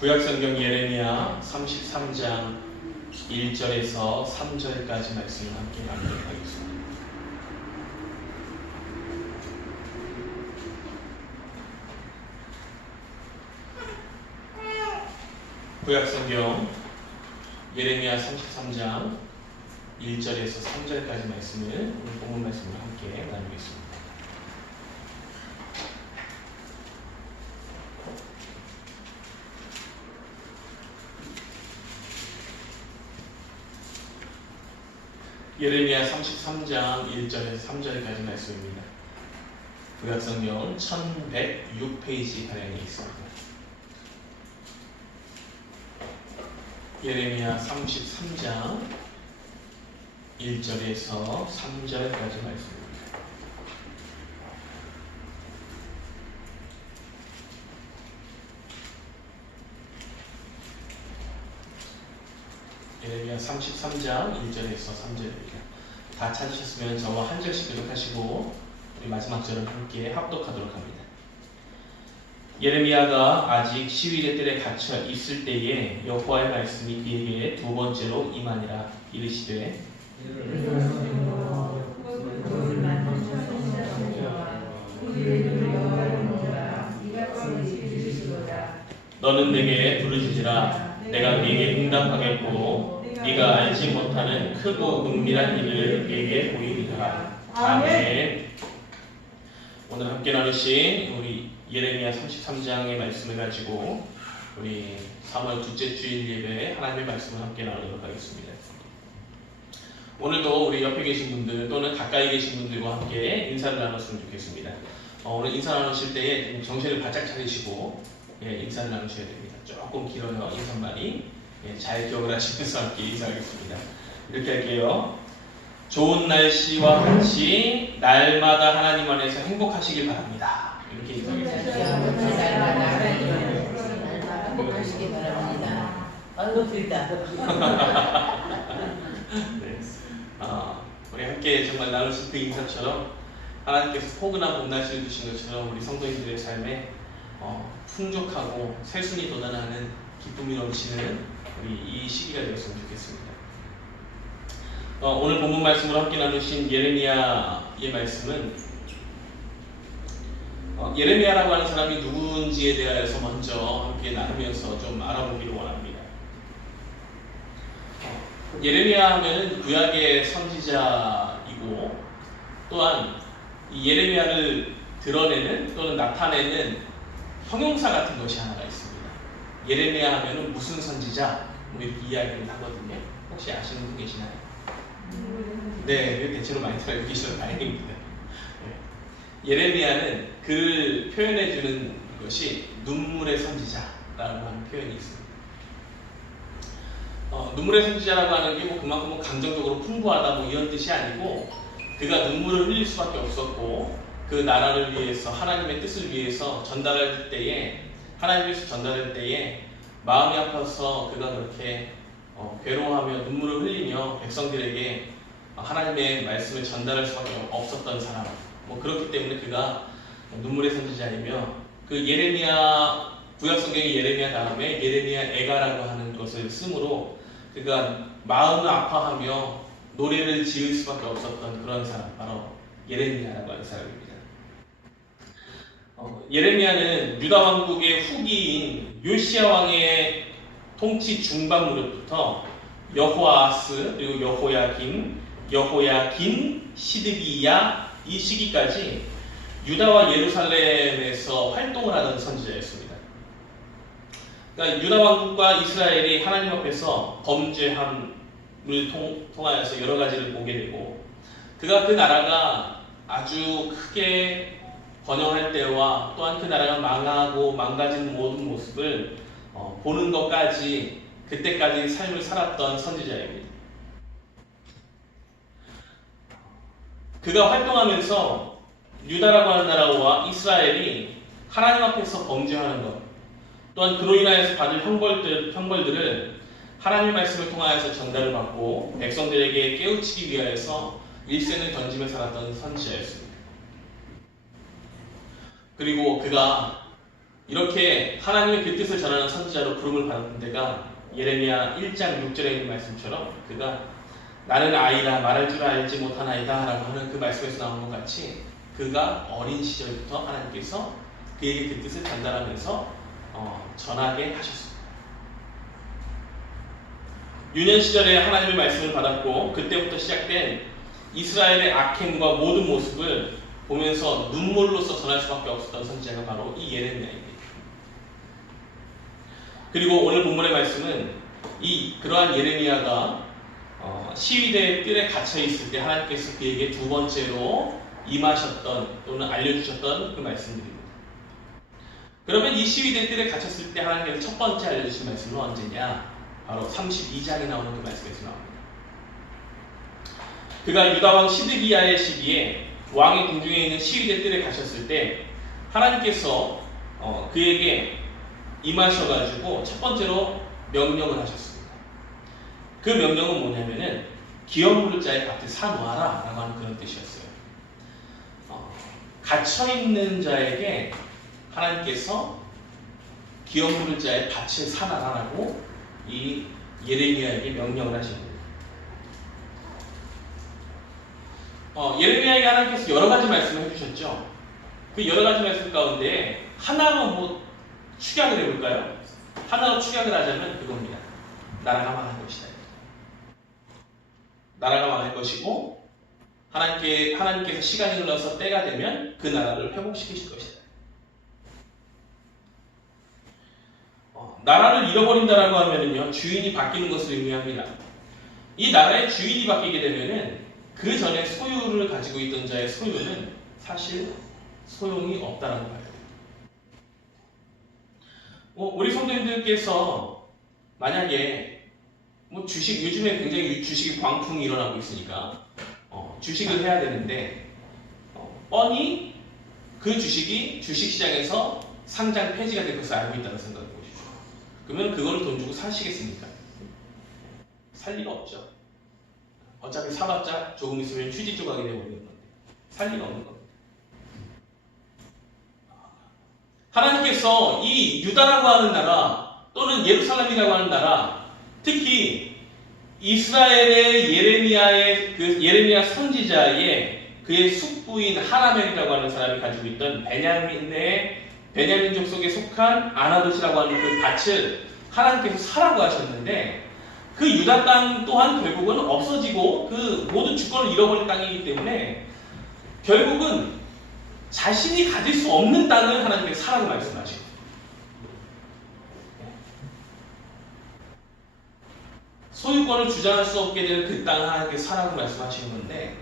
구약성경 예레미야 33장 1절에서 3절까지 말씀을 함께 나누도록 하겠습니다. 구약성경 예레미야 33장 1절에서 3절까지 말씀을 오늘 본문 말씀을 함께 나누겠습니다. 예레미야 33장 1절에서 3절까지 말씀입니다. 구약성경 1106페이지 가량에 있습니다. 예레미야 33장 1절에서 3절까지 말씀입니다. 예레미야 33장 1절에서 3절입니다. 다 찾으셨으면 저와 한 절씩 교독하시고 우리 마지막 절은 함께 합독하도록 합니다. 예레미야가 아직 시위의 뜰에 갇혀 있을 때에 여호와의 말씀이 그에게 두 번째로 임하니라. 이르시되 너는 내게 부르짖으라. 내가 네게 응답하겠고 네가 알지 못하는 크고 은밀한 일을 네게 보이리라. 아멘. 오늘 함께 나누신 우리 예레미야 33장의 말씀을 가지고 우리 3월 둘째 주일 예배에 하나님의 말씀을 함께 나누도록 하겠습니다. 오늘도 우리 옆에 계신 분들 또는 가까이 계신 분들과 함께 인사를 나눴으면 좋겠습니다. 오늘 인사 나누실 때에 정신을 바짝 차리시고 인사를 나누셔야 됩니다. 조금 길어요. 인사말이 잘 기억을 하시면서 함께 인사하겠습니다. 이렇게 할게요. 좋은 날씨와 같이 날마다 하나님 안에서 행복하시길 바랍니다. 이렇게 인사하겠습니다. 날마다 하나님 안에서 행복하시길 바랍니다. 반갑습니다. 네. 우리 함께 정말 나누신 그 인사처럼 하나님께서 포근한 봄날씨를 주신 것처럼 우리 성도님들의 삶에 풍족하고 새순이 돋아나는 기쁨이 넘치는 우리 이 시기가 되었으면 좋겠습니다. 오늘 본문 말씀으로 함께 나누신 예레미야의 말씀은 예레미야라고 하는 사람이 누구인지에 대해서 먼저 함께 나누면서 좀 알아보기를 원합니다. 예레미야 하면은 구약의 선지자이고 또한 이 예레미야를 드러내는 또는 나타내는 형용사 같은 것이 하나가 있습니다. 예레미야 하면은 무슨 선지자? 이렇게 이야기를 하거든요. 혹시 아시는 분 계시나요? 네, 대체로 많이 알고 계시면 다행입니다. 예레미야는 그를 표현해주는 것이 눈물의 선지자라고 하는 표현이 있습니다. 눈물의 선지자라고 하는 게 그만큼 감정적으로 풍부하다 이런 뜻이 아니고 그가 눈물을 흘릴 수밖에 없었고 그 나라를 위해서 하나님의 뜻을 위해서 전달할 때에 하나님께서 전달할 때에 마음이 아파서 그가 그렇게 괴로워하며 눈물을 흘리며 백성들에게 하나님의 말씀을 전달할 수밖에 없었던 사람 그렇기 때문에 그가 눈물의 선지자이며 그 예레미야 구약성경의 예레미야 다음에 예레미야 애가라고 하는 것을 쓰므로 그가 마음을 아파하며 노래를 지을 수밖에 없었던 그런 사람 바로 예레미야라고 하는 사람입니다. 예레미야는 유다 왕국의 후기인 요시야 왕의 통치 중반 무렵부터 여호아스 그리고 여호야긴, 시드기야 이 시기까지 유다와 예루살렘에서 활동을 하던 선지자였습니다. 그러니까 유다 왕국과 이스라엘이 하나님 앞에서 범죄함을 통하여서 여러 가지를 보게 되고 그가 그 나라가 아주 크게 번영할 때와 또한 그 나라가 망하고 망가진 모든 모습을 보는 것까지 그때까지 삶을 살았던 선지자입니다. 그가 활동하면서 유다라고 하는 나라와 이스라엘이 하나님 앞에서 범죄하는 것 또한 그로 인하여서 받을 형벌들을 하나님의 말씀을 통하여서 전달을 받고 백성들에게 깨우치기 위하여서 일생을 던지며 살았던 선지자였습니다. 그리고 그가 이렇게 하나님의 그 뜻을 전하는 선지자로 부름을 받았던 데가 예레미야 1장 6절에 있는 말씀처럼 그가 나는 아이라 말할 줄 알지 못하나이다 라고 하는 그 말씀에서 나온 것 같이 그가 어린 시절부터 하나님께서 그에게 그 뜻을 전달하면서 전하게 하셨습니다. 유년 시절에 하나님의 말씀을 받았고 그때부터 시작된 이스라엘의 악행과 모든 모습을 보면서 눈물로써 전할 수밖에 없었던 선지자가 바로 이 예레미야입니다. 그리고 오늘 본문의 말씀은 그러한 예레미야가 시위대의 뜰에 갇혀 있을 때 하나님께서 그에게 두 번째로 임하셨던 또는 알려주셨던 그 말씀들입니다. 그러면 이 시위대 뜰에 갇혔을 때 하나님께서 첫 번째 알려주신 말씀은 언제냐? 바로 32장에 나오는 그 말씀에서 나옵니다. 그가 유다왕 시드기야의 시기에 왕의 궁중에 있는 시위대 뜰에 갇혔을 때 하나님께서 그에게 임하셔가지고 첫 번째로 명령을 하셨습니다. 그 명령은 뭐냐면은 기업 물을 자의 밭을 사놓아라 라고 하는 그런 뜻이었어요. 갇혀있는 자에게 하나님께서 기업 물을 자의 밭을 사놔라라고 이 예레미야에게 명령을 하십니다. 예레미야에게 하나님께서 여러 가지 말씀을 해주셨죠. 그 여러 가지 말씀 가운데 하나로 축약을 해볼까요? 하나로 축약을 하자면 그겁니다. 나라가 망할 것이다. 나라가 망할 것이고 하나님께서 시간이 흘러서 때가 되면 그 나라를 회복시키실 것이다. 나라를 잃어버린다라고 하면은요 주인이 바뀌는 것을 의미합니다. 이 나라의 주인이 바뀌게 되면은 그 전에 소유를 가지고 있던 자의 소유는 사실 소용이 없다라는 거예요. 우리 성도님들께서 만약에 주식 요즘에 굉장히 주식이 광풍이 일어나고 있으니까 주식을 해야 되는데 뻔히 그 주식이 주식시장에서 상장 폐지가 될 것을 알고 있다는 생각을 보십시오. 그러면 그거를 돈 주고 사시겠습니까? 살 리가 없죠. 어차피 사봤자 조금 있으면 휴지 조각이 되어버리는 건데 살 리가 없는 겁니다. 하나님께서 이 유다라고 하는 나라 또는 예루살렘이라고 하는 나라 특히 이스라엘의 예레미야 선지자의 그의 숙부인 하나멜이라고 하는 사람이 가지고 있던 베냐민족 속에 속한 아나돗이라고 하는 그 밭을 하나님께서 사라고 하셨는데 그 유다 땅 또한 결국은 없어지고 그 모든 주권을 잃어버린 땅이기 때문에 결국은 자신이 가질 수 없는 땅을 하나님께서 사라고 말씀하시고 소유권을 주장할 수 없게 되는 그 땅을 하나님께서 사라고 말씀하시는 건데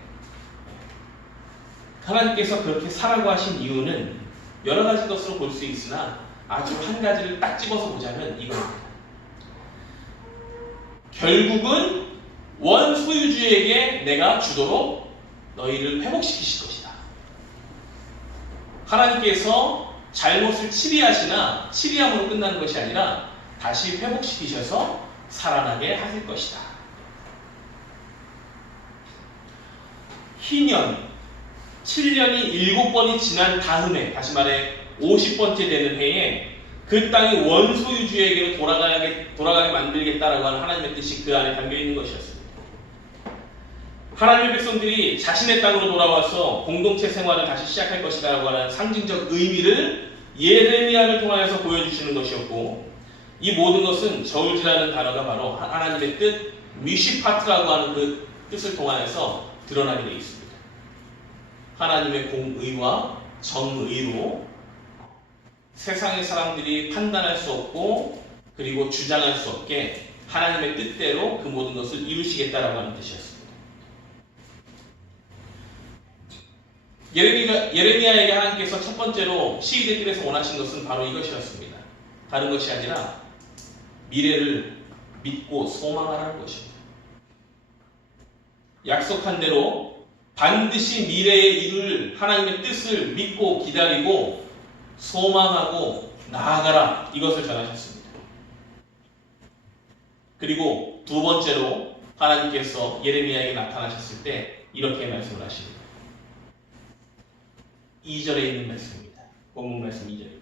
하나님께서 그렇게 사라고 하신 이유는 여러 가지 것으로 볼 수 있으나 아주 한 가지를 딱 집어서 보자면 이겁니다. 결국은 원소유주에게 내가 주도록 너희를 회복시키실 것이다. 하나님께서 잘못을 치리함으로 끝나는 것이 아니라 다시 회복시키셔서 살아나게 하실 것이다. 희년 7년이 7번이 지난 다음에 다시 말해 50번째 되는 해에 그 땅이 원소유주에게로 돌아가게 만들겠다라고 하는 하나님의 뜻이 그 안에 담겨있는 것이었습니다. 하나님의 백성들이 자신의 땅으로 돌아와서 공동체 생활을 다시 시작할 것이라고 하는 상징적 의미를 예레미야를 통하여서 보여주시는 것이었고 이 모든 것은 저울지라는 단어가 바로 하나님의 뜻 미시파트라고 하는 그 뜻을 통하여서 드러나게 되어 있습니다. 하나님의 공의와 정의로 세상의 사람들이 판단할 수 없고 그리고 주장할 수 없게 하나님의 뜻대로 그 모든 것을 이루시겠다라고 하는 뜻이었습니다. 예레미야에게 하나님께서 첫 번째로 시위대 뜰에서 원하신 것은 바로 이것이었습니다. 다른 것이 아니라 미래를 믿고 소망하라는 것입니다. 약속한 대로 반드시 미래에 이룰 하나님의 뜻을 믿고 기다리고 소망하고 나아가라 이것을 전하셨습니다. 그리고 두 번째로 하나님께서 예레미야에게 나타나셨을 때 이렇게 말씀을 하십니다. 2절에 있는 말씀입니다. 본문 말씀 2절입니다.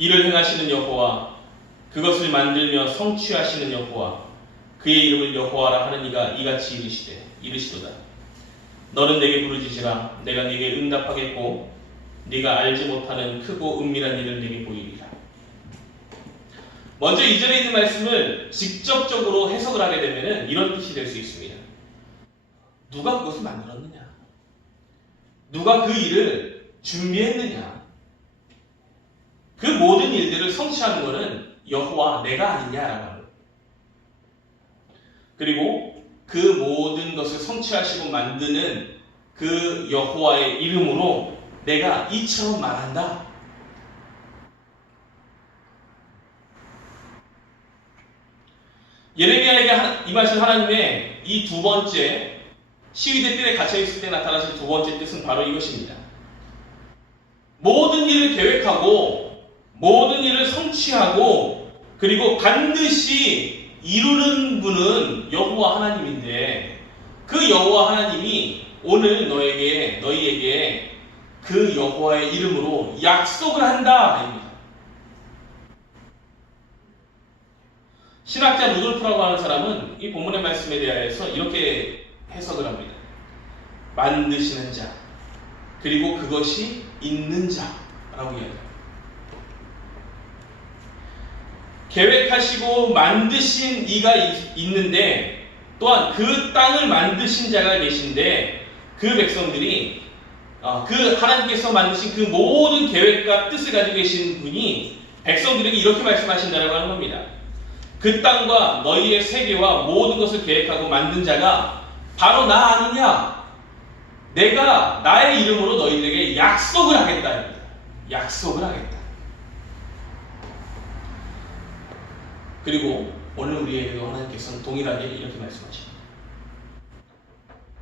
이를 행하시는 여호와, 그것을 만들며 성취하시는 여호와, 그의 이름을 여호와라 하는 이가 이같이 이르시도다. 너는 내게 부르짖으라. 내가 네게 응답하겠고 네가 알지 못하는 크고 은밀한 일을 네게 보이리라. 먼저 이전에 있는 말씀을 직접적으로 해석을 하게 되면 이런 뜻이 될 수 있습니다. 누가 그것을 만들었느냐? 누가 그 일을 준비했느냐? 그 모든 일들을 성취하는 것은 여호와 내가 아니냐라고 합니다. 그리고 그 모든 것을 성취하시고 만드는 그 여호와의 이름으로 내가 이처럼 말한다. 예레미야에게 임하신 하나님의 이 두 번째 시위대 뜰에 갇혀있을 때 나타나신 두 번째 뜻은 바로 이것입니다. 모든 일을 계획하고 모든 일을 성취하고 그리고 반드시 이루는 분은 여호와 하나님인데 그 여호와 하나님이 오늘 너희에게 그 여호와의 이름으로 약속을 한다. 신학자 루돌프라고 하는 사람은 이 본문의 말씀에 대하여서 이렇게 해석을 합니다. 만드시는 자, 그리고 그것이 있는 자라고 이야기합니다. 계획하시고 만드신 이가 있는데 또한 그 땅을 만드신 자가 계신데 그 백성들이 그 하나님께서 만드신 그 모든 계획과 뜻을 가지고 계신 분이 백성들에게 이렇게 말씀하신다고 하는 겁니다. 그 땅과 너희의 세계와 모든 것을 계획하고 만든 자가 바로 나 아니냐? 내가 나의 이름으로 너희들에게 약속을 하겠다. 약속을 하겠다. 그리고 오늘 우리에게도 하나님께서는 동일하게 이렇게 말씀하십니다.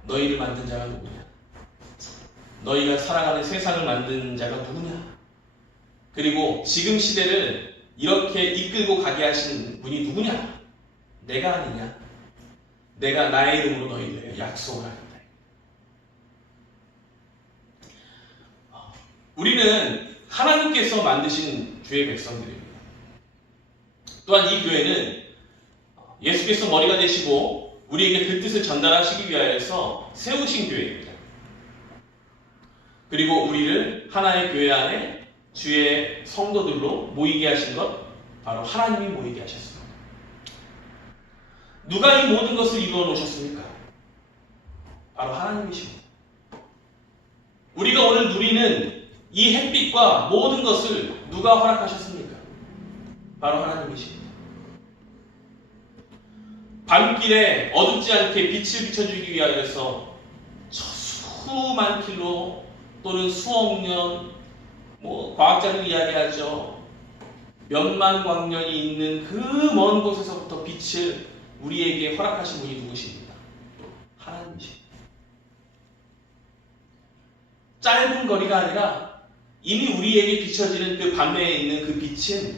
너희를 만든 자가 누구냐? 너희가 살아가는 세상을 만든 자가 누구냐? 그리고 지금 시대를 이렇게 이끌고 가게 하신 분이 누구냐? 내가 아니냐? 내가 나의 이름으로 너희들에게 약속을 하겠다. 우리는 하나님께서 만드신 주의 백성들입니다. 또한 이 교회는 예수께서 머리가 되시고 우리에게 그 뜻을 전달하시기 위하여서 세우신 교회입니다. 그리고 우리를 하나의 교회 안에 주의 성도들로 모이게 하신 것 바로 하나님이 모이게 하셨습니다. 누가 이 모든 것을 이루어 놓으셨습니까? 바로 하나님이십니다. 우리가 오늘 누리는 이 햇빛과 모든 것을 누가 허락하셨습니까? 바로 하나님이십니다. 밤길에 어둡지 않게 빛을 비춰주기 위하여서 수만 킬로 또는 수억 년 과학자들이 이야기하죠. 몇만 광년이 있는 그 먼 곳에서부터 빛을 우리에게 허락하신 분이 누구십니까? 하나님이십니다. 짧은 거리가 아니라 이미 우리에게 비춰지는 그 밤에 있는 그 빛은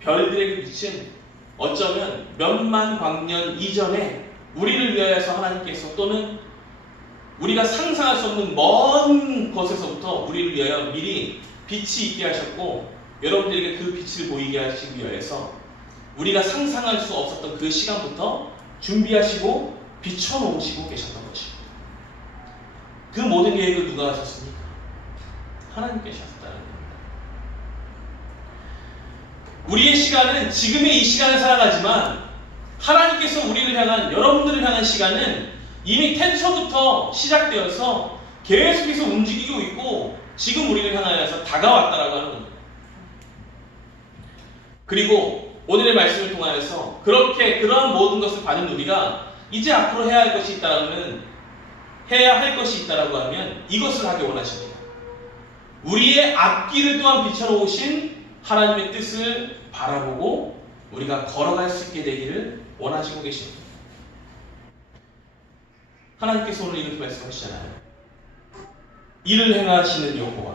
별들의 그 빛은 어쩌면 몇만 광년 이전에 우리를 위하여서 하나님께서 또는 우리가 상상할 수 없는 먼 곳에서부터 우리를 위하여 미리 빛이 있게 하셨고 여러분들에게 그 빛을 보이게 하시기 위해서 우리가 상상할 수 없었던 그 시간부터 준비하시고 비춰놓으시고 계셨던 것입니다. 그 모든 계획을 누가 하셨습니까? 하나님께서 하셨다는 겁니다. 우리의 시간은 지금의 이 시간을 살아가지만 하나님께서 우리를 향한 여러분들을 향한 시간은 이미 태초부터 시작되어서 계속해서 움직이고 있고 지금 우리를 향하여서 다가왔다라고 하는 겁니다. 그리고 오늘의 말씀을 통하여서 그러한 모든 것을 받은 우리가 이제 앞으로 해야 할 것이 있다라고 하면 이것을 하기 원하십니다. 우리의 앞길을 또한 비춰놓으신 하나님의 뜻을 바라보고 우리가 걸어갈 수 있게 되기를 원하시고 계십니다. 하나님께서 오늘 이렇게 말씀하시잖아요. 이를 행하시는 여호와,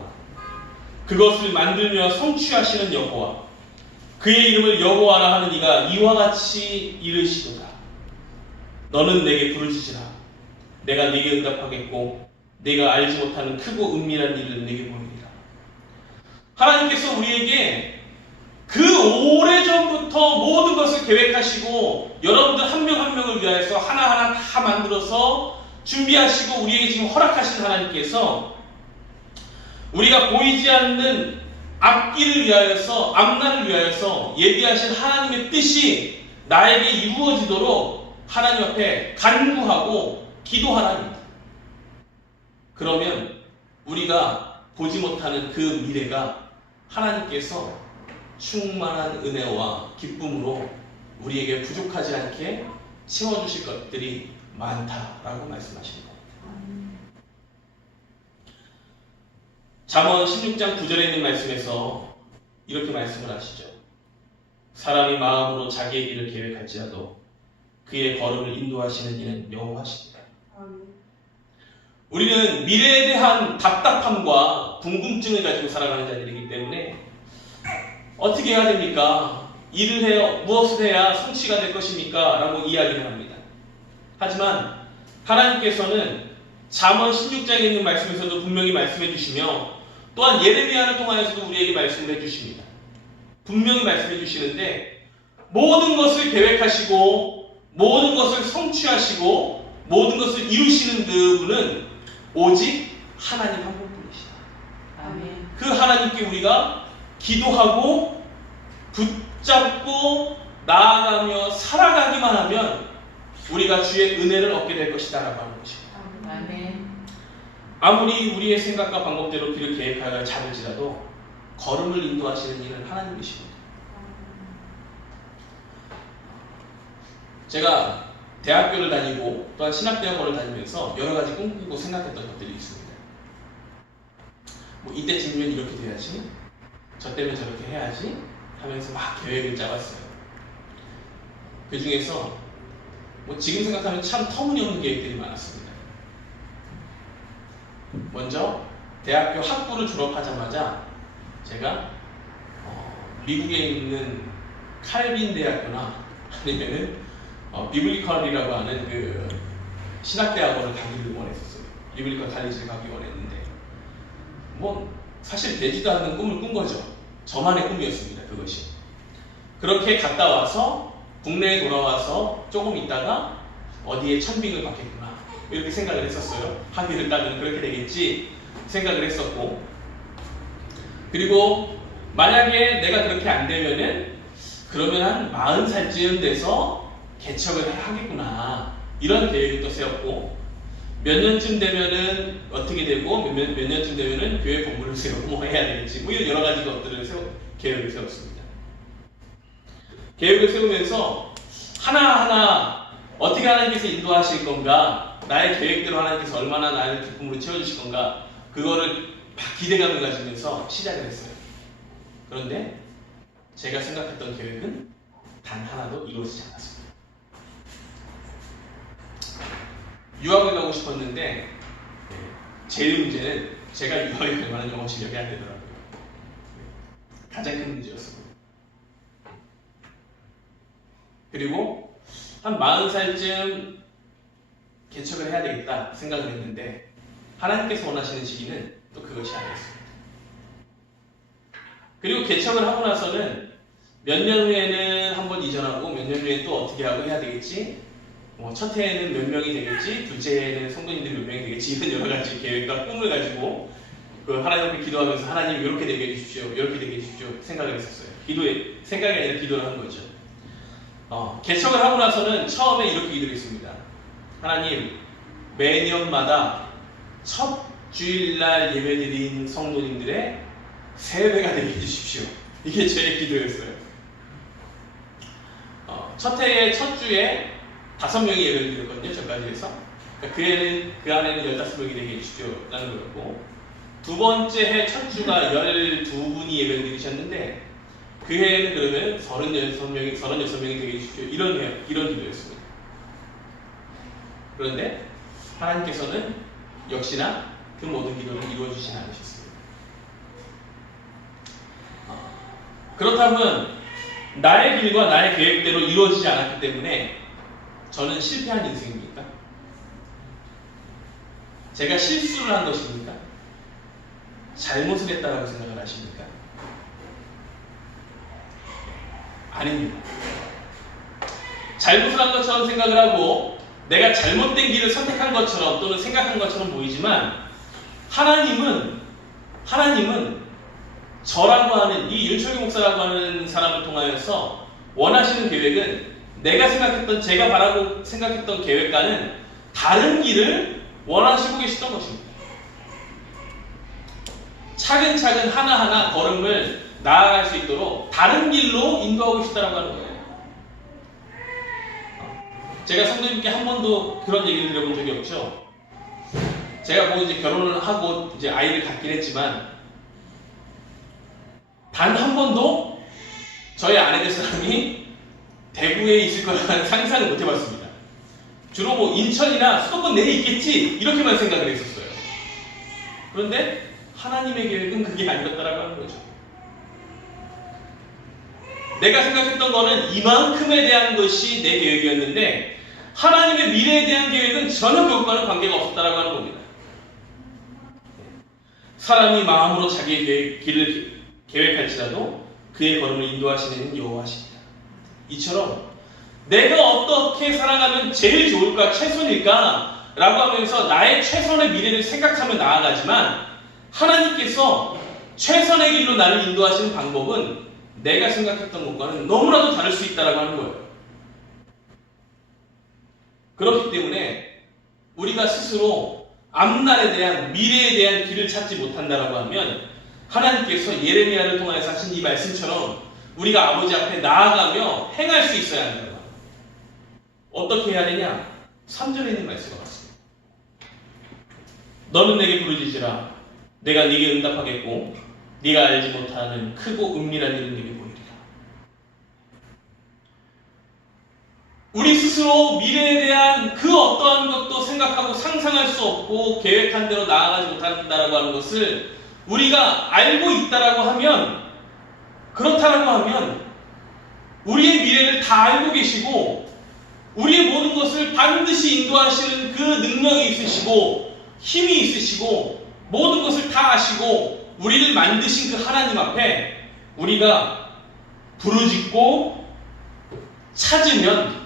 그것을 만들며 성취하시는 여호와, 그의 이름을 여호와라 하는 이가 이와 같이 이르시도다. 너는 내게 부르짖으라. 내가 네게 응답하겠고 네가 알지 못하는 크고 은밀한 일을 네게 보이리라. 하나님께서 우리에게 계획하시고 여러분들 한 명 한 명을 위하여서 하나하나 다 만들어서 준비하시고 우리에게 지금 허락하신 하나님께서 우리가 보이지 않는 앞길을 위하여서 앞날을 위하여서 예비하신 하나님의 뜻이 나에게 이루어지도록 하나님 앞에 간구하고 기도하라입니다. 그러면 우리가 보지 못하는 그 미래가 하나님께서 충만한 은혜와 기쁨으로 우리에게 부족하지 않게 채워주실 것들이 많다라고 말씀하시는 겁니다. 잠언 16장 9절에 있는 말씀에서 이렇게 말씀을 하시죠. 사람이 마음으로 자기의 길을 계획할지라도 그의 걸음을 인도하시는 이는 여호와시니라. 우리는 미래에 대한 답답함과 궁금증을 가지고 살아가는 자들이기 때문에 어떻게 해야 됩니까? 일을 해요. 무엇을 해야 성취가 될 것입니까? 라고 이야기를 합니다. 하지만 하나님께서는 잠언 16장에 있는 말씀에서도 분명히 말씀해 주시며 또한 예레미야를 통하여서도 우리에게 말씀을 해 주십니다. 분명히 말씀해 주시는데 모든 것을 계획하시고 모든 것을 성취하시고 모든 것을 이루시는 그분은 오직 하나님 한 분뿐이시다. 아멘. 그 하나님께 우리가 기도하고 붙잡고 나아가며 살아가기만 하면 우리가 주의 은혜를 얻게 될 것이다 라고 하는 것입니다. 아멘. 아무리 우리의 생각과 방법대로 길을 계획하여 잡을지라도 걸음을 인도하시는 이는 하나님이십니다. 제가 대학교를 다니고 또한 신학대학원을 다니면서 여러 가지 꿈꾸고 생각했던 것들이 있습니다. 뭐 이때쯤이면 이렇게 돼야지, 저 때면 저렇게 해야지 하면서 막 계획을 짜봤어요. 그 중에서 뭐 지금 생각하면 참 터무니없는 계획들이 많았습니다. 먼저 대학교 학부를 졸업하자마자 제가 미국에 있는 칼빈 대학교나 아니면은 비블리컬이라고 하는 그 신학대학원을 가기를 원했었어요. 비블리컬 칼리지를 가기 원했는데 뭐 사실 되지도 않는 꿈을 꾼 거죠. 저만의 꿈이었습니다. 그것이. 그렇게 갔다 와서 국내에 돌아와서 조금 있다가 어디에 천빙을 받겠구나 이렇게 생각을 했었어요. 학위를 따면 그렇게 되겠지 생각을 했었고, 그리고 만약에 내가 그렇게 안 되면은 그러면 한 40살쯤 돼서 개척을 하겠구나 이런 계획을 또 세웠고, 몇 년쯤 되면은 어떻게 되고 몇 년쯤 되면은 교회 본부를 세우고 뭐 해야 되겠지 뭐 이런 여러 가지 것들을 계획을 세웠습니다. 계획을 세우면서 하나하나 어떻게 하나님께서 인도하실 건가, 나의 계획대로 하나님께서 얼마나 나를 기쁨으로 채워주실 건가, 그거를 막 기대감을 가지면서 시작을 했어요. 그런데 제가 생각했던 계획은 단 하나도 이루어지지 않았습니다. 유학을 가고 싶었는데 제일 문제는 제가 유학에 갈 만한 영어 실력이 안 되더라고요. 가장 큰 문제였습니다. 그리고 한 40살쯤 개척을 해야 되겠다 생각을 했는데 하나님께서 원하시는 시기는 또 그것이 아니었습니다. 그리고 개척을 하고 나서는 몇 년 후에는 한번 이전하고 몇 년 후에 또 어떻게 하고 해야 되겠지, 첫 해에는 몇 명이 되겠지, 둘째 해에는 성도님들이 몇 명이 되겠지, 이런 여러 가지 계획과 꿈을 가지고 그 하나님 앞에 기도하면서 하나님 이렇게 되게 해주십시오, 이렇게 되게 해주십시오 생각을 했었어요. 생각이 아니라 기도를 한 거죠. 개척을 하고 나서는 처음에 이렇게 기도를 했습니다. 하나님, 매년마다 첫 주일날 예배드린 성도님들의 3배가 되게 해주십시오. 이게 제 기도였어요. 첫 해의 첫 주에 5명이 예배를 드렸거든요. 저까지 해서. 그러니까 그 안에는 15명이 되게 해주십시오 라는 거였고, 두 번째 해 첫 주가 12분이 예배를 드리셨는데 그 해에는 그러면 36명이 되게 해주십시오. 이런 기도였습니다. 그런데 하나님께서는 역시나 그 모든 기도를 이루어주진 않으셨습니다. 그렇다면 나의 길과 나의 계획대로 이루어지지 않았기 때문에 저는 실패한 인생입니까? 제가 실수를 한 것입니까? 잘못을 했다고 생각을 하십니까? 아닙니다. 잘못을 한 것처럼 생각을 하고 내가 잘못된 길을 선택한 것처럼 또는 생각한 것처럼 보이지만 하나님은 저라고 하는 이 윤철규 목사라고 하는 사람을 통하여서 원하시는 계획은 제가 바라고 생각했던 계획과는 다른 길을 원하시고 계시던 것입니다. 차근차근 하나하나 걸음을 나아갈 수 있도록 다른 길로 인도하고 싶다라고 하는 거예요. 제가 성도님께 한 번도 그런 얘기를 드려본 적이 없죠. 제가 뭐 이제 결혼을 하고 이제 아이를 갖긴 했지만 단 한 번도 저희 아내 될 사람이 대구에 있을 거라는 상상을 못 해봤습니다. 주로 뭐 인천이나 수도권 내에 있겠지 이렇게만 생각을 했었어요. 그런데 하나님의 계획은 그게 아니었다라고 하는 거죠. 내가 생각했던 거는 이만큼에 대한 것이 내 계획이었는데 하나님의 미래에 대한 계획은 전혀 그것과는 관계가 없었다라고 하는 겁니다. 사람이 마음으로 자기의 길을 계획할지라도 그의 걸음을 인도하시는 여호와십니다. 이처럼 내가 어떻게 살아가면 제일 좋을까, 최선일까 라고 하면서 나의 최선의 미래를 생각하며 나아가지만 하나님께서 최선의 길로 나를 인도하시는 방법은 내가 생각했던 것과는 너무나도 다를 수 있다라고 하는 거예요. 그렇기 때문에 우리가 스스로 앞날에 대한 미래에 대한 길을 찾지 못한다라고 하면 하나님께서 예레미야를 통해서 하신 이 말씀처럼 우리가 아버지 앞에 나아가며 행할 수 있어야 한다고 합니다. 어떻게 해야 되냐? 3절에 있는 말씀과 같습니다. 너는 내게 부르짖으라 내가 네게 응답하겠고 네가 알지 못하는 크고 은밀한 일은 네게 보이리라. 우리 스스로 미래에 대한 그 어떠한 것도 생각하고 상상할 수 없고 계획한 대로 나아가지 못한다라고 하는 것을 우리가 알고 있다라고 하면, 그렇다라고 하면 우리의 미래를 다 알고 계시고 우리의 모든 것을 반드시 인도하시는 그 능력이 있으시고 힘이 있으시고 모든 것을 다 아시고 우리를 만드신 그 하나님 앞에 우리가 부르짖고 찾으면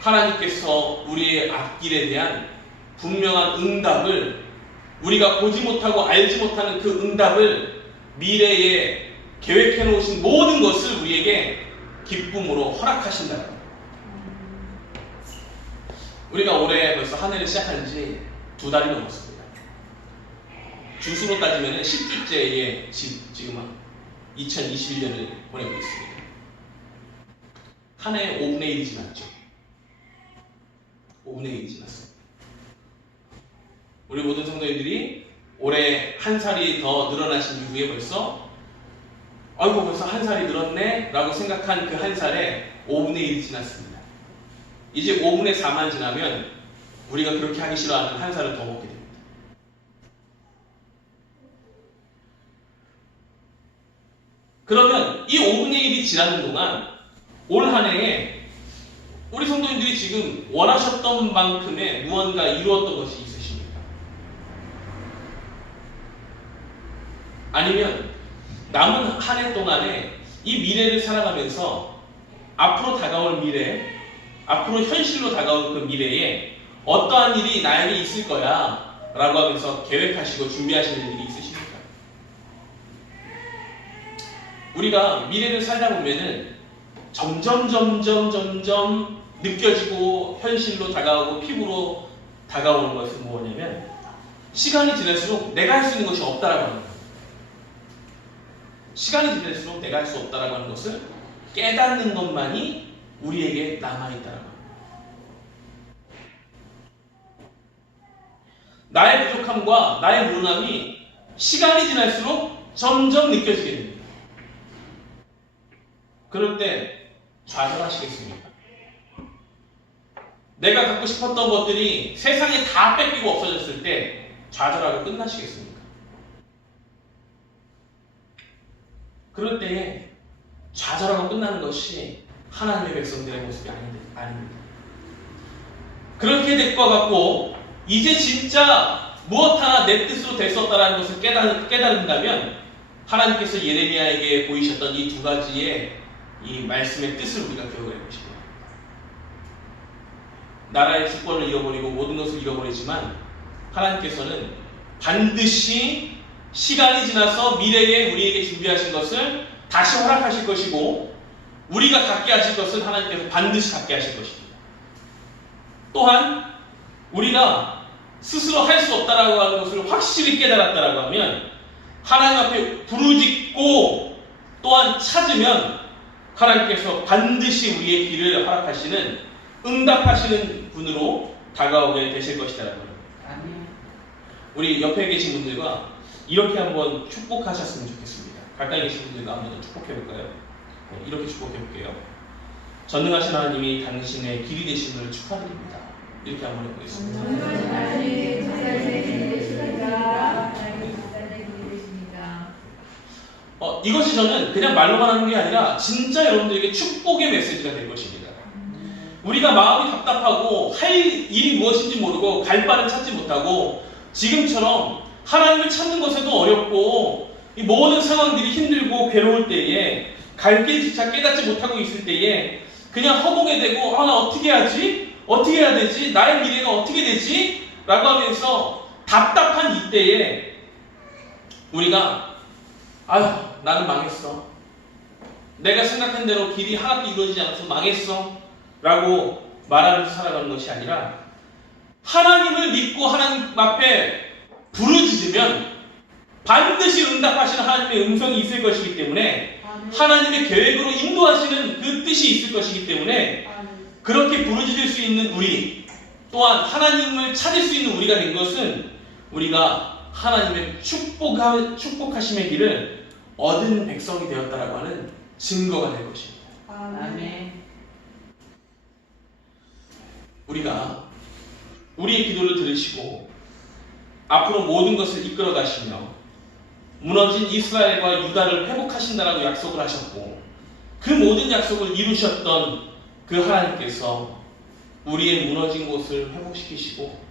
하나님께서 우리의 앞길에 대한 분명한 응답을, 우리가 보지 못하고 알지 못하는 그 응답을, 미래에 계획해 놓으신 모든 것을 우리에게 기쁨으로 허락하신다. 우리가 올해 벌써 한 해를 시작한 지 2달이 넘었습니다. 주수로 따지면 10주째에 지금 2021년을 보내고 있습니다. 한 해 5분의 1이 지났죠. 5분의 1이 지났습니다. 우리 모든 성도님들이 올해 한 살이 더 늘어나신 이후에 벌써 아이고 벌써 한 살이 늘었네 라고 생각한 그 한 살에 5분의 1이 지났습니다. 이제 5분의 4만 지나면 우리가 그렇게 하기 싫어하는 한 살을 더 먹게 됩니다. 그러면 이 5분의 1이 지나는 동안 올 한 해에 우리 성도님들이 지금 원하셨던 만큼의 무언가 이루었던 것이 있으십니까? 아니면 남은 한 해 동안에 이 미래를 살아가면서 앞으로 다가올 미래, 앞으로 현실로 다가올 그 미래에 어떠한 일이 나에게 있을 거야 라고 하면서 계획하시고 준비하시는 일이 있으십니까? 우리가 미래를 살다 보면은 점점 느껴지고 현실로 다가오고 피부로 다가오는 것은 뭐냐면 시간이 지날수록 내가 할 수 있는 것이 없다라고 하는 거예요. 시간이 지날수록 내가 할 수 없다라고 하는 것을 깨닫는 것만이 우리에게 남아있다라고 합니다. 나의 부족함과 나의 무능함이 시간이 지날수록 점점 느껴지게 됩니다. 그럴 때 좌절하시겠습니까? 내가 갖고 싶었던 것들이 세상에 다 뺏기고 없어졌을 때 좌절하고 끝나시겠습니까? 그럴 때에 좌절하고 끝나는 것이 하나님의 백성들의 모습이 아닙니다. 그렇게 될 것 같고 이제 진짜 무엇 하나 내 뜻으로 될 수 없다는 것을 깨달은다면 하나님께서 예레미야에게 보이셨던 이 2가지의 이 말씀의 뜻을 우리가 기억을 해보시고요. 나라의 주권을 잃어버리고 모든 것을 잃어버리지만 하나님께서는 반드시 시간이 지나서 미래에 우리에게 준비하신 것을 다시 허락하실 것이고 우리가 갖게 하실 것을 하나님께서 반드시 갖게 하실 것입니다. 또한 우리가 스스로 할 수 없다라고 하는 것을 확실히 깨달았다라고 하면 하나님 앞에 부르짖고 또한 찾으면 하나님께서 반드시 우리의 길을 허락하시는 응답하시는 분으로 다가오게 되실 것이다라고 합니다. 아멘. 우리 옆에 계신 분들과 이렇게 한번 축복하셨으면 좋겠습니다. 가까이 계신 분들과 한번 축복해 볼까요? 이렇게 축복해 볼게요. 전능하신 하나님이 당신의 길이 되심을 축하드립니다. 이렇게 한번 해보겠습니다. 이것이 저는 그냥 말로만 하는 게 아니라 진짜 여러분들에게 축복의 메시지가 될 것입니다. 우리가 마음이 답답하고 할 일이 무엇인지 모르고 갈 바를 찾지 못하고 지금처럼 하나님을 찾는 것에도 어렵고 이 모든 상황들이 힘들고 괴로울 때에 갈 길조차 깨닫지 못하고 있을 때에 그냥 허공에 대고 나 어떻게 하지? 어떻게 해야 되지? 나의 미래가 어떻게 되지? 라고 하면서 답답한 이때에 우리가 나는 망했어. 내가 생각한 대로 길이 하나도 이루어지지 않아서 망했어. 라고 말하면서 살아가는 것이 아니라 하나님을 믿고 하나님 앞에 부르짖으면 반드시 응답하시는 하나님의 음성이 있을 것이기 때문에 하나님의 계획으로 인도하시는 그 뜻이 있을 것이기 때문에 그렇게 부르짖을 수 있는 우리 또한 하나님을 찾을 수 있는 우리가 된 것은 우리가 하나님의 축복하심의 길을 얻은 백성이 되었다라고 하는 증거가 될 것입니다. 아멘. 우리가 우리의 기도를 들으시고 앞으로 모든 것을 이끌어 가시며 무너진 이스라엘과 유다를 회복하신다라고 약속을 하셨고 그 모든 약속을 이루셨던 그 하나님께서 우리의 무너진 곳을 회복시키시고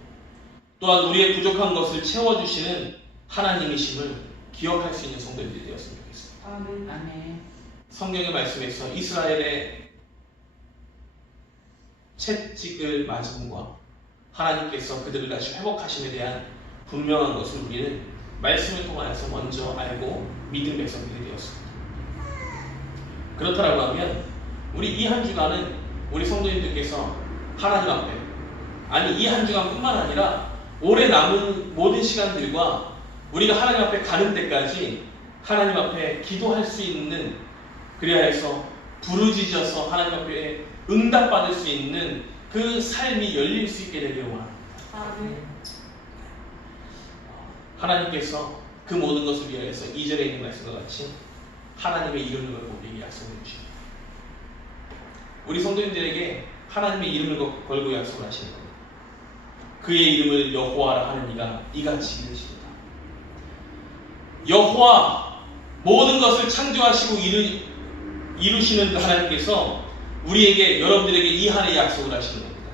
또한 우리의 부족한 것을 채워주시는 하나님이심을 기억할 수 있는 성도들이 되었으면 좋겠습니다. 아멘. 성경의 말씀에서 이스라엘의 채찍을 맞음과 하나님께서 그들을 다시 회복하심에 대한 분명한 것을 우리는 말씀을 통하여서 먼저 알고 믿은 백성들이 되었습니다. 그렇다라고 하면 우리 이 한 주간은 우리 성도님들께서 하나님 앞에 이 한 주간뿐만 아니라 올해 남은 모든 시간들과 우리가 하나님 앞에 가는 때까지 하나님 앞에 기도할 수 있는 그리하여서 부르짖어서 하나님 앞에 응답받을 수 있는 그 삶이 열릴 수 있게 되기를 원합니다. 하나님께서 그 모든 것을 위하여서 2절에 있는 말씀과 같이 하나님의 이름을 걸고 우리에게 약속해 주십니다. 우리 성도님들에게 하나님의 이름을 걸고 약속을 하시는 겁니다. 그의 이름을 여호와라 하는 이가 이같이 이르십니다. 여호와 모든 것을 창조하시고 이루시는 그 하나님께서 우리에게 여러분들에게 이 한 해 약속을 하시는 겁니다.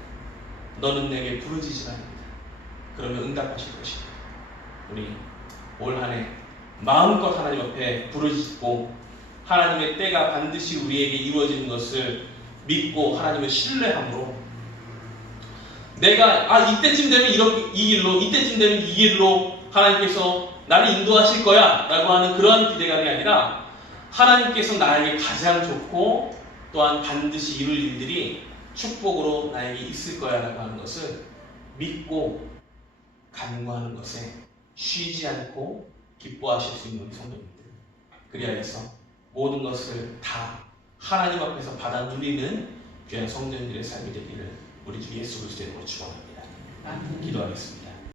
너는 내게 부르짖으라 합니다. 그러면 응답하실 것입니다. 우리 올 한 해 마음껏 하나님 앞에 부르짖고 하나님의 때가 반드시 우리에게 이루어지는 것을 믿고 하나님을 신뢰함으로 내가 이때쯤 되면 이 길로 이때쯤 되면 이 길로 하나님께서 나를 인도하실 거야 라고 하는 그러한 기대감이 아니라 하나님께서 나에게 가장 좋고 또한 반드시 이룰 일들이 축복으로 나에게 있을 거야 라고 하는 것을 믿고 간구하는 것에 쉬지 않고 기뻐하실 수 있는 우리 성도님들, 그리하여서 모든 것을 다 하나님 앞에서 받아 누리는 귀한 성도님들의 삶이 되기를 우리 주 예수 그리스도의 이름으로 축원합니다. 기도하겠습니다.